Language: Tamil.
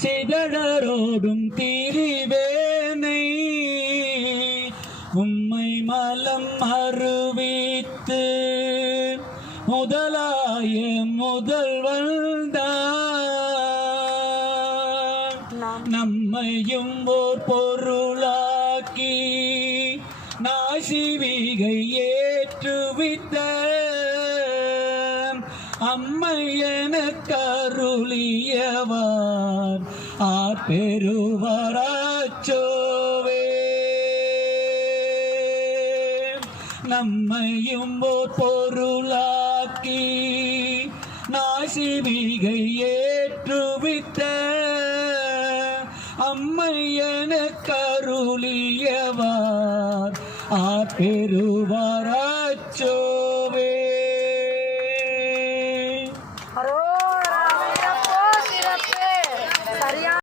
சிதறரோடும் திரிவேனை உம்மை மலம் அறிவித்து முதலாய முதல்வன் நம்மையும் ஓர் பொருளாக்கி நாசிவிகை ஏற்றுவித்த அம்மையன கருளியவார் ஆப்பெருவராச்சோவே நம்மையும் ஓர் பொருளாக்கி நாசிவிகை ஏற்றுவித்த அம்மையன கருளியவார் ஆப்பெருவாரா